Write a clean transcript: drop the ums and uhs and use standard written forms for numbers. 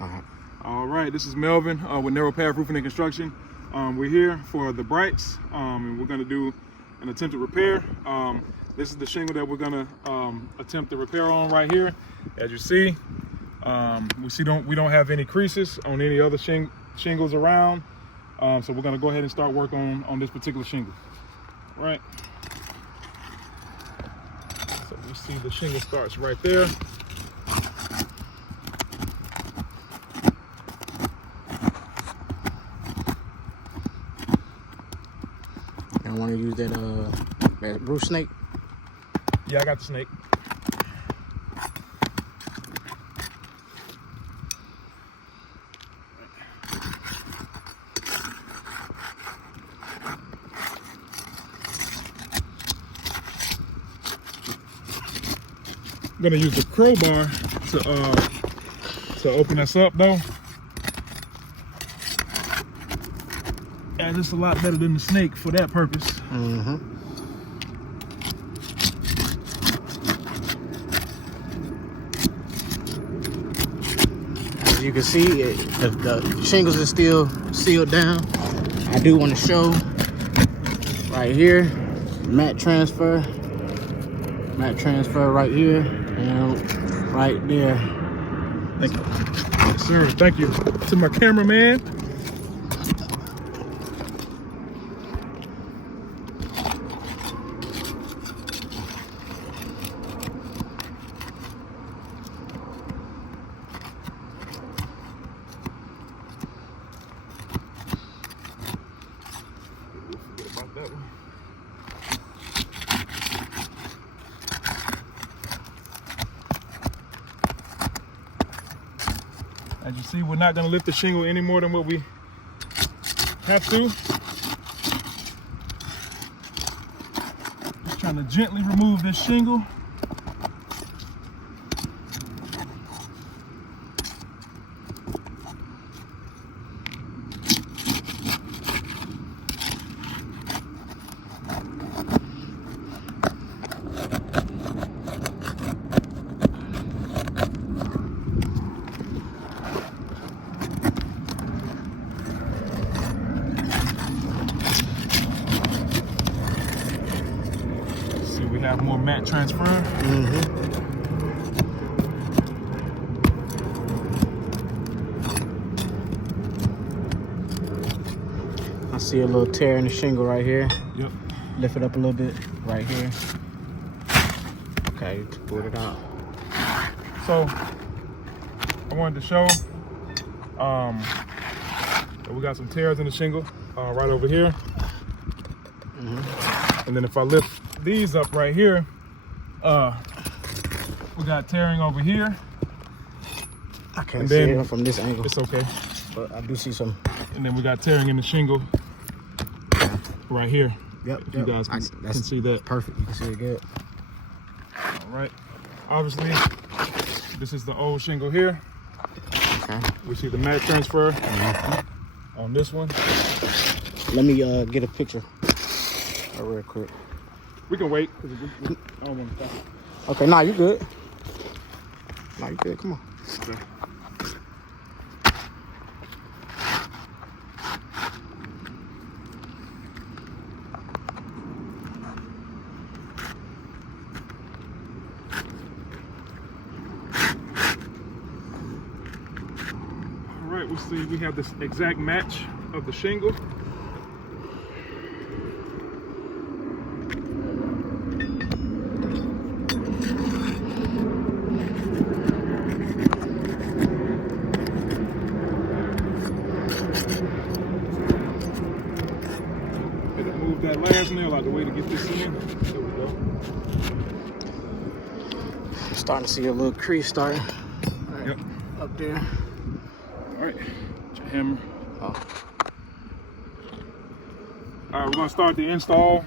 All right, this is Melvin with Narrow Path Roofing and Construction. We're here for the brights, and we're gonna do an attempted repair. This is the shingle that we're gonna attempt to repair on right here. As you see, we don't have any creases on any other shingles around. So we're gonna go ahead and start work on this particular shingle. All right. So we see the shingle starts right there. I want to use that roof snake. Yeah, I got the snake. I'm gonna use the crowbar to open this up though. And it's a lot better than the snake for that purpose. As you can see, the shingles are still sealed down. I do want to show right here, mat transfer right here and right there. Thank you. Yes, sir. Thank you to my cameraman. As you see, we're not going to lift the shingle any more than what we have to. Just trying to gently remove this shingle. We have more mat transfer. I see a little tear in the shingle right here. Yep. Lift it up a little bit right here. Okay, pull it out. So I wanted to show that we got some tears in the shingle right over here. And then if I lift these up right here, we got tearing over here. I can't see it from this angle. It's okay. But I do see some. And then we got tearing in the shingle right here. Yep. If you guys can see that. Perfect. You can see it good. All right. Obviously, this is the old shingle here. Okay. We see the mat transfer on this one. Let me get a picture real quick. We can wait. I don't want to stop it. Okay, nah, you good. Nah, you good. Come on. Okay. All right, we'll see. We have this exact match of the shingle. Move that last nail out the way to get this in. There we go. Starting to see a little crease starting. Right, yep. Up there. All right. Get your hammer. Oh. All right, we're gonna start the install.